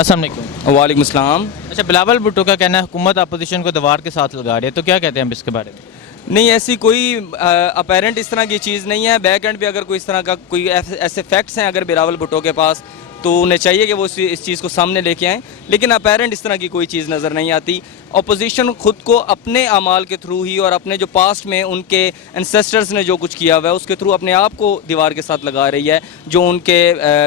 अस्सलाम वालेकुम। वालेकुम अस्सलाम। अच्छा, बिलावल भुट्टो का कहना है हुकूमत अपोजिशन को दीवार के साथ लगा रही है, तो क्या कहते हैं हम इसके बारे में? नहीं, ऐसी कोई अपेरेंट इस तरह की चीज़ नहीं है। बैक एंड पे अगर कोई इस तरह का कोई ऐसे फैक्ट्स हैं अगर बिलावल भुट्टो के पास, तो उन्हें चाहिए कि वो इस चीज़ को सामने लेके आएँ, लेकिन अपेरेंट इस तरह की कोई चीज़ नज़र नहीं आती। अपोजिशन खुद को अपने अमाल के थ्रू ही और अपने जो पास्ट में उनके एंसेस्टर्स ने जो कुछ किया हुआ है उसके थ्रू अपने आप को दीवार के साथ लगा रही है। जो उनके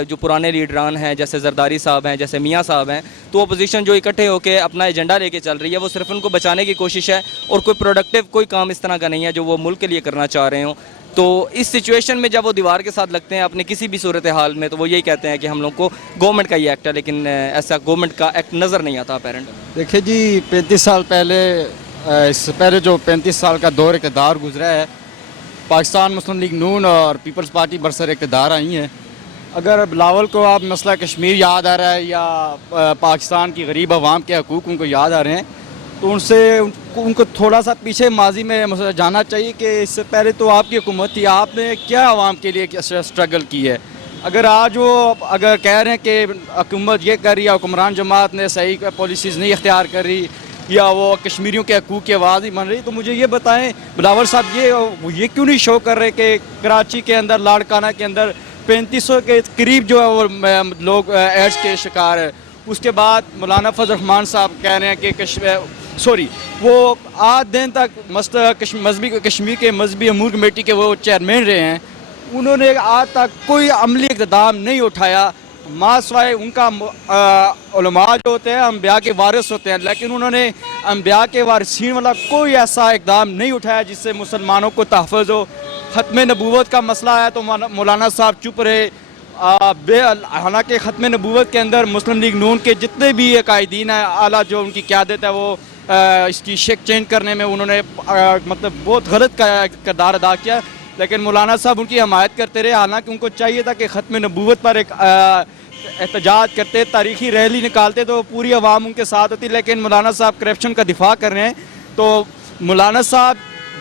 जो पुराने लीडरान हैं, जैसे जरदारी साहब हैं, जैसे मियाँ साहब हैं, तो अपोजिशन जो इकट्ठे होकर अपना एजेंडा लेके चल रही है वो सिर्फ उनको बचाने की कोशिश है और कोई प्रोडक्टिव कोई काम इस तरह का नहीं है जो वो मुल्क के लिए करना चाह रहे हों। तो इस सिचुएशन में जब वो दीवार के साथ लगते हैं अपने किसी भी सूरत हाल में, तो वो यही कहते हैं कि हम लोग को गवर्नमेंट का ये एक्ट है, लेकिन ऐसा गवर्नमेंट का एक्ट नज़र नहीं आता अपेरेंट। देखिए जी, 35 साल पहले इससे पहले जो 35 साल का दौर इक़्तिदार गुजरा है, पाकिस्तान मुस्लिम लीग नून और पीपल्स पार्टी बरसर इक़्तिदार आई हैं। अगर बिलावल को आप मसला कश्मीर याद आ रहा है या पाकिस्तान की गरीब आवाम के हकूक़ उनको याद आ रहे हैं, तो उनको थोड़ा सा पीछे माजी में जाना चाहिए कि इससे पहले तो आपकी हुकूमत थी, आपने क्या आवाम के लिए स्ट्रगल की है। अगर आज वो अगर कह रहे हैं कि हुकूमत ये कर रही है, हुक्मरान जमात ने सही पॉलिसीज़ नहीं इख्तियार कर रही या वो कश्मीरियों के हकूक़ की आवाज़ नहीं बन रही, तो मुझे ये बताएं बिलावल साहब ये क्यों नहीं शो कर रहे कि कराची के अंदर लाड़काना के अंदर 3500 के करीब जो है वो लोग एड्स के शिकार है। उसके बाद मौलाना फजल रहमान साहब कह रहे हैं कि वो आज दिन तक कश्मीर के मजहबी अमूर कमेटी के वो चेयरमैन रहे हैं, उन्होंने आज तक कोई अमली इक़दाम नहीं उठाया, मासवाए उनका उलमा जो होते हैं अम्बिया के वारिस होते हैं, लेकिन उन्होंने अम्बिया के वारिसीन वाला कोई ऐसा इक़दाम नहीं उठाया जिससे मुसलमानों को तहफ़्फ़ुज़ हो। ख़त्म नबूवत का मसला है तो मौलाना साहब चुप रहे। हालांकि ख़त्म नबूवत के अंदर मुस्लिम लीग नून के जितने भी कायदीन हैं, आला जो उनकी क़यादत है, वो इसकी शेक चेंज करने में उन्होंने मतलब बहुत गलत किरदार अदा किया, लेकिन मौलाना साहब उनकी हमायत करते रहे। हालांकि उनको चाहिए था कि ख़त्म नबूवत पर एक एहतजाज करते, तारीख़ी रैली निकालते तो पूरी आवाम उनके साथ होती, लेकिन मौलाना साहब करप्शन का दिफा कर रहे हैं। तो मौलाना साहब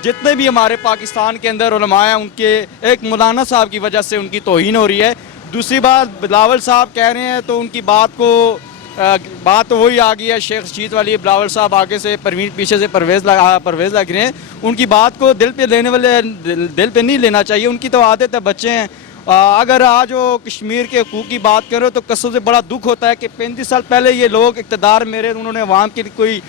जितने भी हमारे पाकिस्तान के अंदर उलमा हैं, उनके एक मौलाना साहब की वजह से उनकी तौहीन हो रही है। दूसरी बात बिलावल साहब कह रहे हैं तो उनकी बात तो वही आ गई है शेख रशीद वाली। बिलावल साहब आगे से परवीन, पीछे से परवेज़ लग रहे हैं। उनकी बात को दिल पे नहीं लेना चाहिए, उनकी तो आदत है, बच्चे हैं। अगर आज वो कश्मीर के हकूक़ की बात करो तो कसम से बड़ा दुख होता है कि 35 साल पहले ये लोग इक़्तिदार में रहे, उन्होंने अवाम के लिए कोई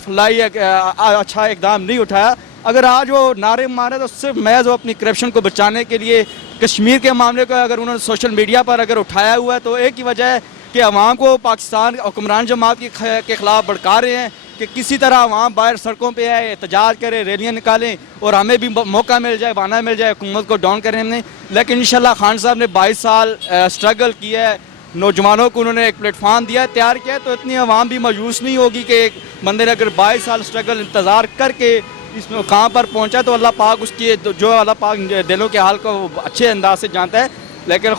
फलाई अच्छा इक़दाम नहीं उठाया। अगर आज वो नारे मारे तो सिर्फ महज वो अपनी करप्शन को बचाने के लिए कश्मीर के मामले को अगर उन्होंने सोशल मीडिया पर अगर उठाया हुआ है, तो एक ही वजह है कि अवाम को पाकिस्तान हुक्मरान जमात के ख़िलाफ़ भड़का रहे हैं कि किसी तरह अवाम बाहर सड़कों पे आए, एहतजाज करें, रैलियाँ निकालें और हमें भी मौका मिल जाए, बहाना मिल जाए हुकूमत को डाउन करने में। लेकिन इंशाल्लाह खान साहब ने 22 साल स्ट्रगल किया है, नौजवानों को उन्होंने एक प्लेटफार्म दिया, तैयार किया, तो इतनी अवाम भी मायूस नहीं होगी कि एक बंदे ने अगर 22 साल स्ट्रगल इंतज़ार करके इस कहाँ पर पहुँचा, तो अल्लाह पाक उसकी जो अल्लाह पाक दिलों के हाल को अच्छे अंदाज से जानता है। लेकिन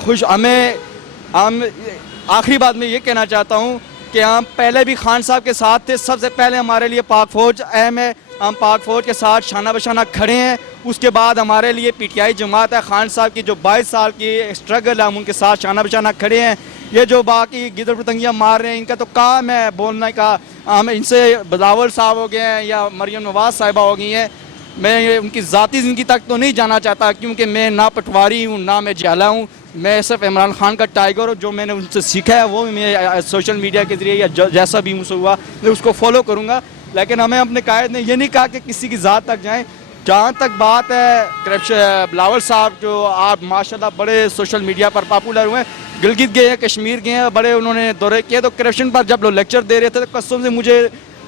हम आखिरी बात में ये कहना चाहता हूँ कि हम पहले भी खान साहब के साथ थे। सबसे पहले हमारे लिए पाक फ़ौज अहम है, हम पाक फ़ौज के साथ शाना बशाना खड़े हैं। उसके बाद हमारे लिए PTI जमात है, खान साहब की जो 22 साल की स्ट्रगल है, हम उनके साथ शाना बशाना खड़े हैं। ये जो बाकी गिदड़ पतंगियाँ मार रहे हैं, इनका तो काम है बोलने का। हम इनसे बिलावल साहब हो गए हैं या मरियम नवाज़ साहिबा हो गई हैं, मैं उनकी ज़ाती ज़िंदगी तक तो नहीं जाना चाहता, क्योंकि मैं ना पटवारी हूँ ना मैं जाला हूँ। मैं सिर्फ इमरान खान का टाइगर हूँ। जो मैंने उनसे सीखा है वो मैं सोशल मीडिया के ज़रिए या जैसा भी मुझसे हुआ मैं उसको फॉलो करूँगा। लेकिन हमें अपने कायद ने ये नहीं कहा कि किसी की ज़ात तक जाएँ। जहाँ तक बात है करप्शन, बिलावल साहब जो आप माशाल्लाह बड़े सोशल मीडिया पर पॉपुलर हुए, गिलगित गए हैं, कश्मीर गए हैं, बड़े उन्होंने दौरे किए, तो करप्शन पर जब लोग लेक्चर दे रहे थे तो कसम से मुझे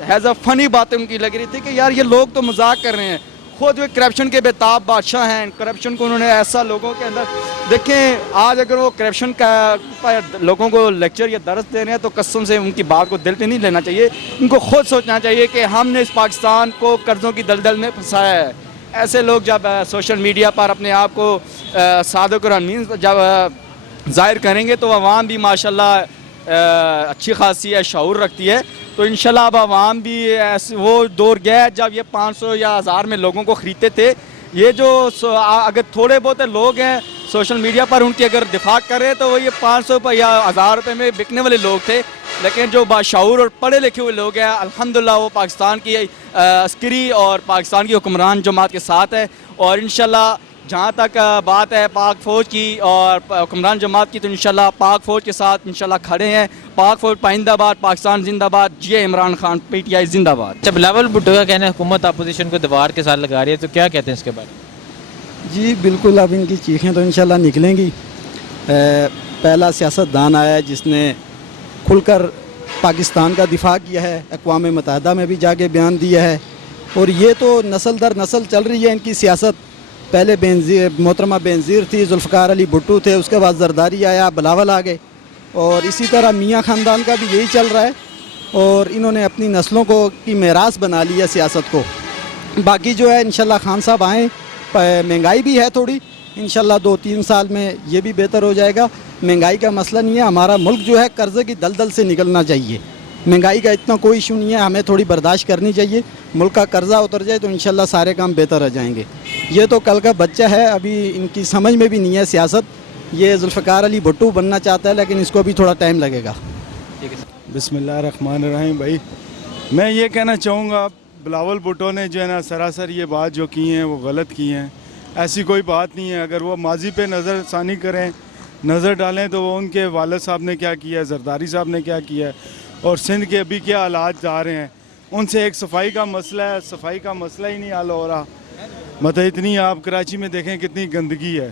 हैज़ अ फ़नी बातें उनकी लग रही थी कि यार ये लोग तो मजाक कर रहे हैं। खुद वे करप्शन के बेताब बादशाह हैं, करप्शन को उन्होंने ऐसा लोगों के अंदर देखें। आज अगर वो करप्शन का लोगों को लेक्चर या दर्स दे रहे हैं तो कसम से उनकी बात को दिल पे नहीं लेना चाहिए। उनको खुद सोचना चाहिए कि हमने इस पाकिस्तान को कर्ज़ों की दलदल में फंसाया है। ऐसे लोग जब सोशल मीडिया पर अपने आप को सादिक और अमीन जब ज़ाहिर करेंगे तो आवाम भी माशाल्लाह अच्छी खासी है, शऊर रखती है। तो इंशाल्लाह अब आवाम भी ऐसे वो दौर गया जब ये 500 या 1000 में लोगों को ख़रीदते थे। ये जो अगर थोड़े बहुत लोग हैं सोशल मीडिया पर उनकी अगर दिफा कर रहे हैं तो वो ये 500 या 1000 रुपये में बिकने वाले लोग थे। لیکن جو باشعور اور پڑھے لکھے ہوئے لوگ ہیں الحمدللہ وہ پاکستان کی عسکری اور پاکستان کی حکمران جماعت کے ساتھ ہے، اور انشاءاللہ جہاں تک بات ہے پاک فوج کی اور حکمران جماعت کی، تو انشاءاللہ پاک فوج کے ساتھ انشاءاللہ کھڑے ہیں. پاک فوج پائندہ باد، پاکستان زندہ باد، جی Imran Khan P T I زندہ باد. اچھا، بلاول بھٹو کا کہنا ہے حکومت اپوزیشن کو دیوار کے ساتھ لگا رہی ہے، تو کیا کہتے ہیں اس کے بارے میں؟ جی بالکل، اب ان کی چیخیں تو انشاءاللہ نکلیں گی. پہلا سیاستدان آیا ہے جس نے کھل کر پاکستان کا دفاع کیا ہے، اقوام متحدہ میں بھی جا کے بیان دیا ہے، اور یہ تو نسل در نسل چل رہی ہے ان کی سیاست. پہلے محترمہ بینظیر تھی، ذوالفقار علی بھٹو تھے، اس کے بعد زرداری آیا، بلاول آ گئے، اور اسی طرح میاں خاندان کا بھی یہی چل رہا ہے، اور انہوں نے اپنی نسلوں کو کی میراث بنا لی ہے سیاست کو. باقی جو ہے انشاءاللہ خان صاحب آئیں، مہنگائی بھی ہے تھوڑی، انشاءاللہ 2-3 سال میں یہ بھی بہتر ہو جائے گا. مہنگائی کا مسئلہ نہیں ہے، ہمارا ملک جو ہے قرضے کی دلدل سے نکلنا چاہیے. مہنگائی کا اتنا کوئی ایشو نہیں ہے، ہمیں تھوڑی برداشت کرنی چاہیے. ملک کا قرضہ اتر جائے تو انشاءاللہ سارے کام بہتر ہو جائیں گے. یہ تو کل کا بچہ ہے، ابھی ان کی سمجھ میں بھی نہیں ہے سیاست. یہ ذوالفقار علی بھٹو بننا چاہتا ہے لیکن اس کو بھی تھوڑا ٹائم لگے گا. بسم اللہ الرحمن الرحیم. بھائی میں یہ کہنا چاہوں گا، بلاول بھٹو نے جو ہے نا سراسر یہ بات جو کی ہیں وہ غلط کی ہیں. ایسی کوئی بات نہیں ہے. اگر وہ ماضی پہ نظر ثانی کریں، نظر ڈالیں، تو وہ ان کے والد صاحب نے کیا کیا ہے، زرداری صاحب نے کیا کیا ہے، اور سندھ کے ابھی کیا حالات جا رہے ہیں. ان سے ایک صفائی کا مسئلہ ہے، صفائی کا مسئلہ ہی نہیں حل ہو رہا. مطلب اتنی آپ کراچی میں دیکھیں کتنی گندگی ہے،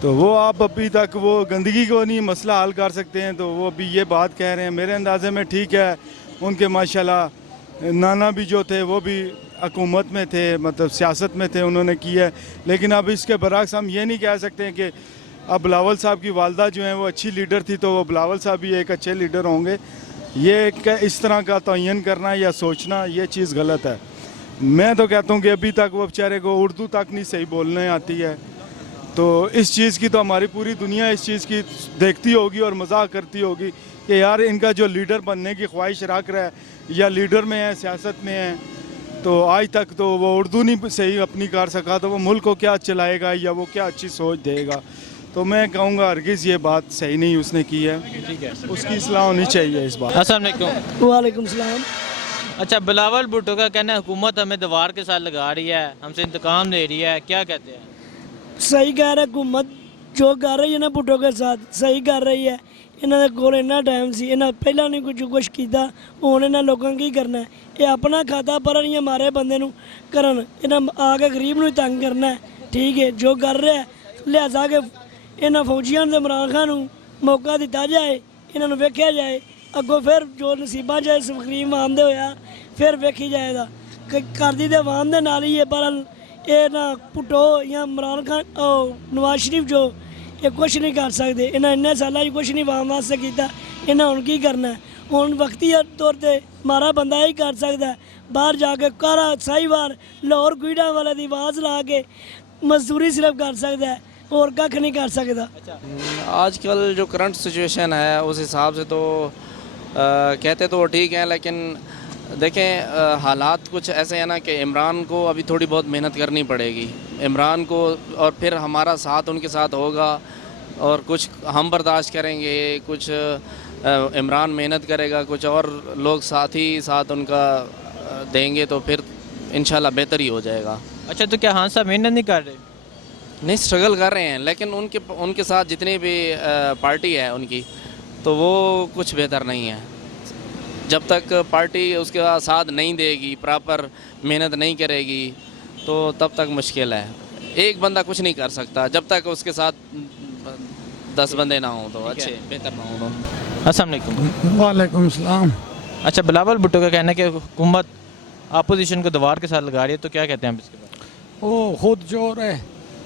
تو وہ آپ ابھی تک وہ گندگی کو نہیں مسئلہ حل کر سکتے ہیں، تو وہ ابھی یہ بات کہہ رہے ہیں. میرے اندازے میں ٹھیک ہے، ان کے ماشاءاللہ نانا بھی جو تھے وہ بھی حکومت میں تھے، مطلب سیاست میں تھے، انہوں نے کی ہے. لیکن اب اس کے برعکس ہم یہ نہیں کہہ سکتے ہیں کہ اب بلاول صاحب کی والدہ جو ہیں وہ اچھی لیڈر تھی تو وہ بلاول صاحب بھی ایک اچھے لیڈر ہوں گے. یہ اس طرح کا تعین کرنا یا سوچنا یہ چیز غلط ہے. میں تو کہتا ہوں کہ ابھی تک وہ بیچارے کو اردو تک نہیں صحیح بولنے آتی ہے، تو اس چیز کی تو ہماری پوری دنیا اس چیز کی دیکھتی ہوگی اور مذاق کرتی ہوگی کہ یار ان کا جو لیڈر بننے کی خواہش رکھ رہا ہے یا لیڈر میں ہے، سیاست میں ہے، تو آج تک تو وہ اردو نہیں صحیح اپنی کر سکا، تو وہ ملک کو کیا چلائے گا یا وہ کیا اچھی سوچ دے گا. تو میں کہوں گا ہرگز یہ بات صحیح نہیں اس نے کی ہے، ٹھیک ہے، اس کی اصلاح ہونی چاہیے اس بات. السلام علیکم. وعلیکم السلام. اچھا، بلاول بھٹو کا کہنا ہے حکومت ہمیں دیوار کے ساتھ لگا رہی ہے، ہم سے انتقام لے رہی ہے، کیا کہتے ہیں؟ صحیح کہہ رہا حکومت جو کر رہی ہے نا بھٹو کے ساتھ صحیح کر رہی ہے. انہوں نے کول اتنا ٹائم سی، انہیں پہلا نہیں کچھ کیتا، ہوں انہیں لوگوں کی کرنا ہے. یہ اپنا کھاتا پر نہیں ہمارے بندے نو کرن، انہیں آ کے غریب نو تنگ کرنا ہے. ٹھیک ہے، جو کر رہے ہیں لہذا کہ انہوں فوجیاں نے عمران خان موقع دیتا جائے، انہوں ویکھیا جائے، اگوں پھر جو نصیباں جائے سکریم آمدے ہویا پھر ویکھی جائے گا. کرتی تو عوام دے نال ہی ہے، پر یہ نہ بھٹو یا عمران خان نواز شریف جو یہ کچھ نہیں کر سکتے. انہیں ان سالوں کچھ نہیں عوام واسطے کیتا، انہیں ہوں کی کرنا ہے. ہوں وقتی طور پہ ہمارا بندہ ہی کر سکتا ہے، باہر جا کے کارا سائی وار لاہور کوئٹہ والے دی آواز لا کے مزدوری صرف کر سکتا ہے، اور کھ نہیں کر سکتا. آج کل جو کرنٹ سچویشن ہے اس حساب سے تو کہتے تو ٹھیک ہیں، لیکن دیکھیں حالات کچھ ایسے ہیں نا کہ عمران کو ابھی تھوڑی بہت محنت کرنی پڑے گی عمران کو، اور پھر ہمارا ساتھ ان کے ساتھ ہوگا، اور کچھ ہم برداشت کریں گے، کچھ عمران محنت کرے گا، کچھ اور لوگ ساتھ ان کا دیں گے، تو پھر انشاءاللہ بہتر ہی ہو جائے گا. اچھا، تو کیا خان صاحب محنت نہیں کر رہے؟ نہیں، سٹرگل کر رہے ہیں، لیکن ان کے ساتھ جتنی بھی پارٹی ہے ان کی، تو وہ کچھ بہتر نہیں ہے. جب تک پارٹی اس کے ساتھ نہیں دے گی، پراپر محنت نہیں کرے گی، تو تب تک مشکل ہے. ایک بندہ کچھ نہیں کر سکتا جب تک اس کے ساتھ 10 بندے نہ ہوں تو اچھے بہتر نہ ہوں. السلام علیکم. وعلیکم السلام. اچھا، بلاول بھٹو کا کہنا ہے کہ حکومت اپوزیشن کو دیوار کے ساتھ لگا رہی ہے، تو کیا کہتے ہیں آپ اس کے بارے میں؟ وہ خود چور ہے،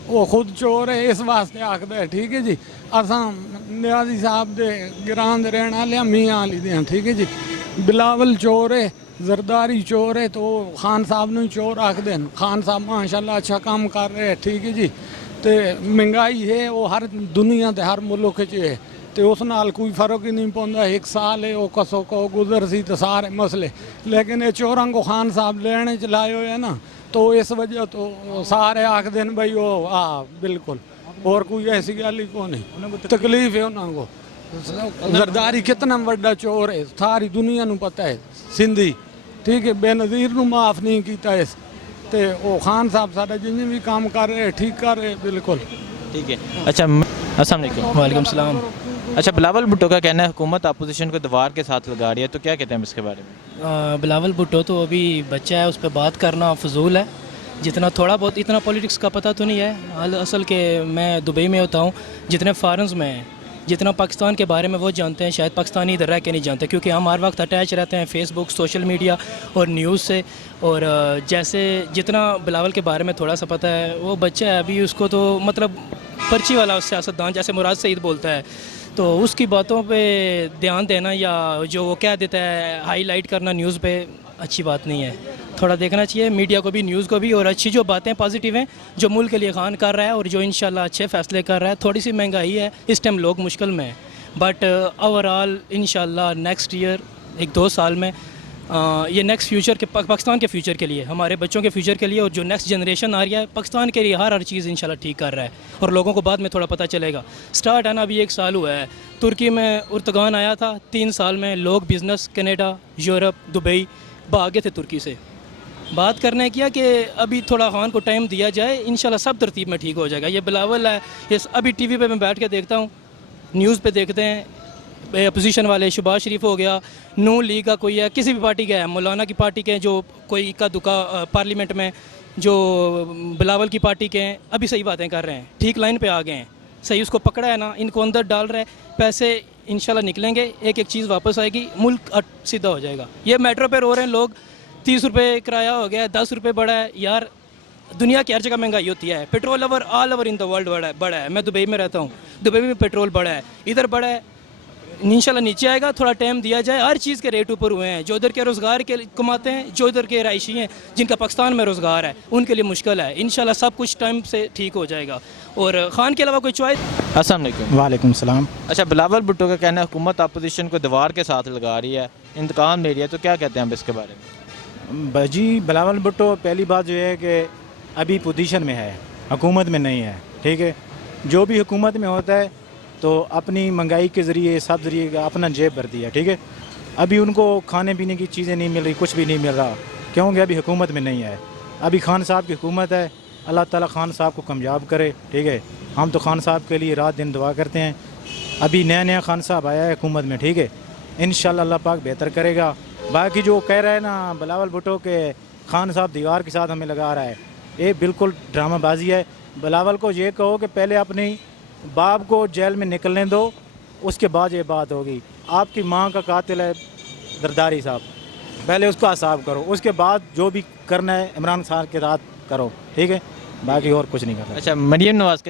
وہ خود چور ہے، اس واسطے آخد ہے. ٹھیک ہے جی، اساں نیازی صاحب دے گران دے رہن والے میاں علی دے ہیں. ٹھیک ہے جی، بلاول چور ہے، زرداری چور ہے، تو خان صاحب نے چور آخد ہیں. خان صاحب ماشاءاللہ اچھا کام کر رہے ہیں. ٹھیک ہے جی، تو مہنگائی ہے وہ ہر دنیا دے ہر ملک چ ہے، تو اس نال کوئی فرق ہی نہیں پوندا. 1 سال ہے وہ کسو کو گزر سی تو سارے مسئلے، لیکن یہ چوراں کو خان صاحب لینے چ لائے ہوئے نا، تو اس وجہ تو سارے آخد ہیں بھائی وہ بالکل، اور کوئی ایسی گل ہی کو نہیں. تکلیف ہے انہوں کو، ਜ਼ਰਦਾਰੀ ਕਿਤਨਾ ਵੱਡਾ ਚੋਰ ਹੈ ਸਾਰੀ ਦੁਨੀਆ ਨੂੰ ਪਤਾ ਹੈ ਸਿੰਧੀ ਠੀਕ ਹੈ ਬੇਨਜ਼ੀਰ ਨੂੰ ਮਾਫ ਨਹੀਂ ਕੀਤਾ ਇਸ ਤੇ ਉਹ ਖਾਨ ਸਾਹਿਬ ਸਾਡਾ ਜਿੰਨੇ ਵੀ ਕੰਮ ਕਰ ਰਹੇ ਠੀਕ ਕਰ ਰਹੇ ਬਿਲकुल ठीक है। अच्छा अस्सलाम वालेकुम। वालेकुम सलाम। अच्छा, बिलावल भुट्टो का कहना है हुकूमत अपोजिशन को दीवार के साथ लगा रही है, तो क्या कहते हैं हम इसके बारे में? बिलावल भुट्टो तो अभी बच्चा है, उस पर बात करना फजूल है। जितना थोड़ा बहुत इतना पॉलिटिक्स का पता तो नहीं है। असल के मैं दुबई में होता हूँ, जितने फॉरेन्स में हैं जितना पाकिस्तान के बारे में वो जानते हैं शायद पाकिस्तानी इधर रह के नहीं जानते, क्योंकि हम हर वक्त अटैच रहते हैं फेसबुक सोशल मीडिया और न्यूज़ से। और जैसे जितना बिलावल के बारे में थोड़ा सा पता है, वो बच्चा है अभी, उसको तो मतलब पर्ची वाला सियासतदान जैसे मुराद सईद बोलता है, तो उसकी बातों पे ध्यान देना या जो वो कह देता है हाईलाइट करना न्यूज़ पे अच्छी बात नहीं है। थोड़ा देखना चाहिए मीडिया को भी न्यूज़ को भी, और अच्छी जो बातें पॉजिटिव हैं जो मुल्क के लिए खान कर रहा है और जो इंशाल्लाह अच्छे फ़ैसले कर रहा है। थोड़ी सी महंगाई है इस टाइम, लोग मुश्किल में हैं, बट ओवरऑल इंशाल्लाह नेक्स्ट ईयर 1-2 साल में ये नेक्स्ट फ्यूचर के पाकिस्तान के फ्यूचर के लिए, हमारे बच्चों के फ्यूचर के लिए, और जो नेक्स्ट जनरेशन आ रही है पाकिस्तान के लिए हर चीज़ इंशाल्लाह ठीक कर रहा है। और लोगों को बाद में थोड़ा पता चलेगा। स्टार्ट है ना, अभी 1 साल हुआ है। तुर्की में उर्तगान आया था, 3 साल में लोग बिज़नेस कनाडा यूरोप दुबई भागे थे तुर्की से। बात करने किया कि अभी थोड़ा खान को टाइम दिया जाए, इंशाल्लाह सब तरतीब में ठीक हो जाएगा। ये बिलावल है, ये अभी टीवी पे मैं बैठ के देखता हूँ, न्यूज़ पे देखते हैं अपोजिशन वाले, शहबाज शरीफ हो गया, नून लीग का कोई है, किसी भी पार्टी का है, मौलाना की पार्टी के हैं, जो कोई इक्का दुक्का पार्लियामेंट में, जो बिलावल की पार्टी के हैं, अभी सही बातें कर रहे हैं, ठीक लाइन पे आ गए हैं, सही उसको पकड़ा है ना, इनको अंदर डाल रहे हैं, पैसे इंशाल्लाह निकलेंगे, एक एक चीज़ वापस आएगी, मुल्क सीधा हो जाएगा। ये मेट्रो पे रो रहे हैं लोग, 30 रुपये किराया हो गया, 10 रुपये बढ़ा है। यार दुनिया की हर जगह महंगाई होती है, petrol all over in the world बढ़ा है। मैं दुबई में रहता हूँ, दुबई में पेट्रोल बढ़ा है, इधर बढ़ा है, इंशाल्लाह नीचे आएगा, थोड़ा टाइम दिया जाए। हर चीज़ के रेट ऊपर हुए हैं, जो इधर के रोज़गार के कमाते हैं, जो इधर के रहायशी हैं, जिनका पाकिस्तान में रोज़गार है, उनके लिए मुश्किल है। इंशाल्लाह सब कुछ टाइम से ठीक हो जाएगा। और खान के अलावा कोई चॉइस। अस्सलाम वालेकुम। वालेकुम सलाम। अच्छा, बिलावल भुट्टो का कहना है हुकूमत अपोजिशन को दीवार के साथ लगा रही है, इंतकाम ले रही है, तो क्या कहते हैं हम इसके बारे में? जी, बिलावल भुट्टो पहली बात जो है कि अभी पोजीशन में है, हुकूमत में नहीं है, ठीक है। जो भी हुकूमत में होता है तो अपनी महंगाई के ज़रिए सब ज़रिए अपना जेब भरती है, ठीक है। अभी उनको खाने पीने की चीज़ें नहीं मिल रही, कुछ भी नहीं मिल रहा, क्योंकि अभी हुकूमत में नहीं है। अभी खान साहब की हुकूमत है, अल्लाह ताला खान साहब को कामयाब करे, ठीक है। हम तो खान साहब के लिए रात दिन दुआ करते हैं। अभी नया खान साहब आया है हुकूमत में, ठीक है, इंशाल्लाह अल्लाह पाक बेहतर करेगा। बाकी जो कह रहा है ना बिलावल भुट्टो के खान साहब दीवार के साथ हमें लगा रहा है, ये बिल्कुल ड्रामाबाजी है। बिलावल को ये कहो कि पहले अपनी बाप को जेल में निकलने दो, उसके बाद ये बात होगी। आपकी माँ का कातिल है जरदारी साहब, पहले उसको हिसाब करो, उसके बाद जो भी करना है इमरान खान के साथ करो, ठीक है, बाकी और कुछ नहीं करना। अच्छा, मरियम नवाज के